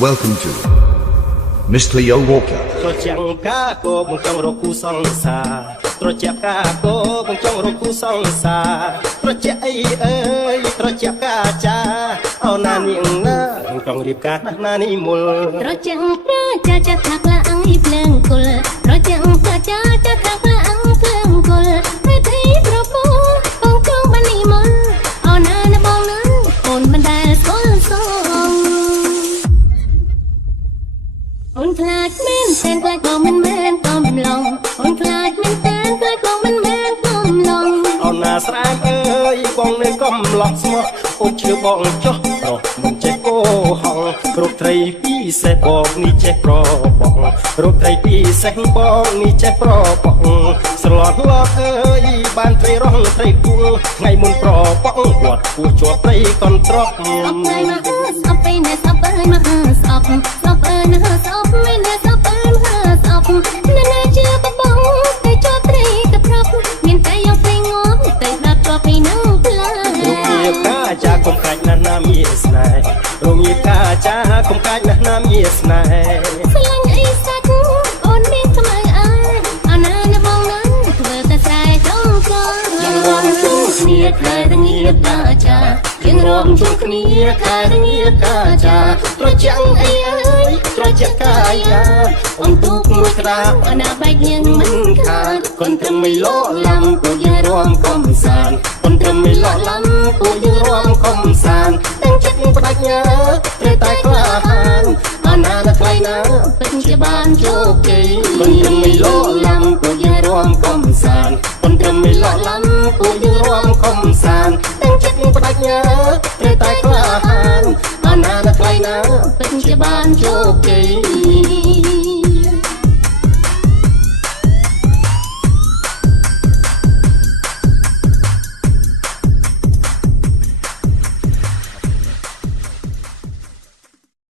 Welcome to Mr. Leo Walker ត្រជាក់កាគោបង្ចង់រកគូសង្សារត្រជាក់កាគោបង្ចង់រកគូសង្សារត្រជាក់អីអើយត្រជាក់កាចាអោណានាងណាចង់រៀបការណានេះមុលត្រជាក់កាចាថាក្លាអងភ្លើងគុលត្រជាក់កាចាថាក្លាអងភ្លើងគុលតែទីប្រពូបងចង់បាននេះមុលអោណាណបងនឹងអូនមិនដែលស្គាល់សងអូនខ្លាចមែនតែខ្លាចក៏មិនមែនក៏មិនឡងអូនខ្លាចមែនតែខ្លាចក៏មិនមែនក៏មិនឡងអូនណាស្រាមអើយបងនៅកំឡោះស្មោះអូនជឿបងចុះប្រុសមិនចេះគោហងគ្រប់ត្រីពីសេះបងនេះចេះប្របងគ្រប់ត្រីពីសេះបងនេះចេះប្របងស្រឡត់ឡត់អើយបានត្រីរងត្រីគួងថ្ងៃមុនប្របងវត្តគួជាប់ត្រីកន្ត្រកស្អប់ហើយមកស្អប់ពេលនេះស្អប់ហើយមកស្អប់ស្អប់អើណាស្អប់មិនណាស្អប់អើមកស្អប់នៅណាជឿបបងតែជាប់ត្រីកប្រប់មានតែយកទៅងាប់ទៅដាក់ជាប់ពីនឹងផ្លារូបកាចាកុំកាច់ណាស់ណាមានស្នេហ៍រូបកាចាកុំកាច់ណាស់ណាមានស្នេហ៍ស្រឡាញ់អីសាច់អូនមានថ្មើអើអណាណបងនឹងធ្វើតែស្រែចំកយ៉ាងរំជុំគ្នាខែរងាកាចាយ៉ាងរំជុំគ្នាខែរងាកាចាត្រជាក់អីអើយត្រជាក់កាយាអូនទូកមួយក្រាបអណាបែកយើងមិនខាតកូនត្រឹមមិនលោឡំពួកយើងរួមកំសាន្តកូនត្រឹមមិនលោឡំពួកយើងរួមកំសាន្តទាំងចិត្តបដិញ្ញាត្រូវតែក្លាហានអណាណថ្លៃណាពិតជាបានជោគជ័យកូនត្រឹមមិនលោឡំពួកយើងរួមកំសាន្តកូនត្រឹមមិនលោឡំពួកយើងរួមកំសាន្តទាំងចិត្តបដិញ្ញាត្រូវតែក្លាហានអណាណថ្លៃណាពិតជាបានជោគជ័យ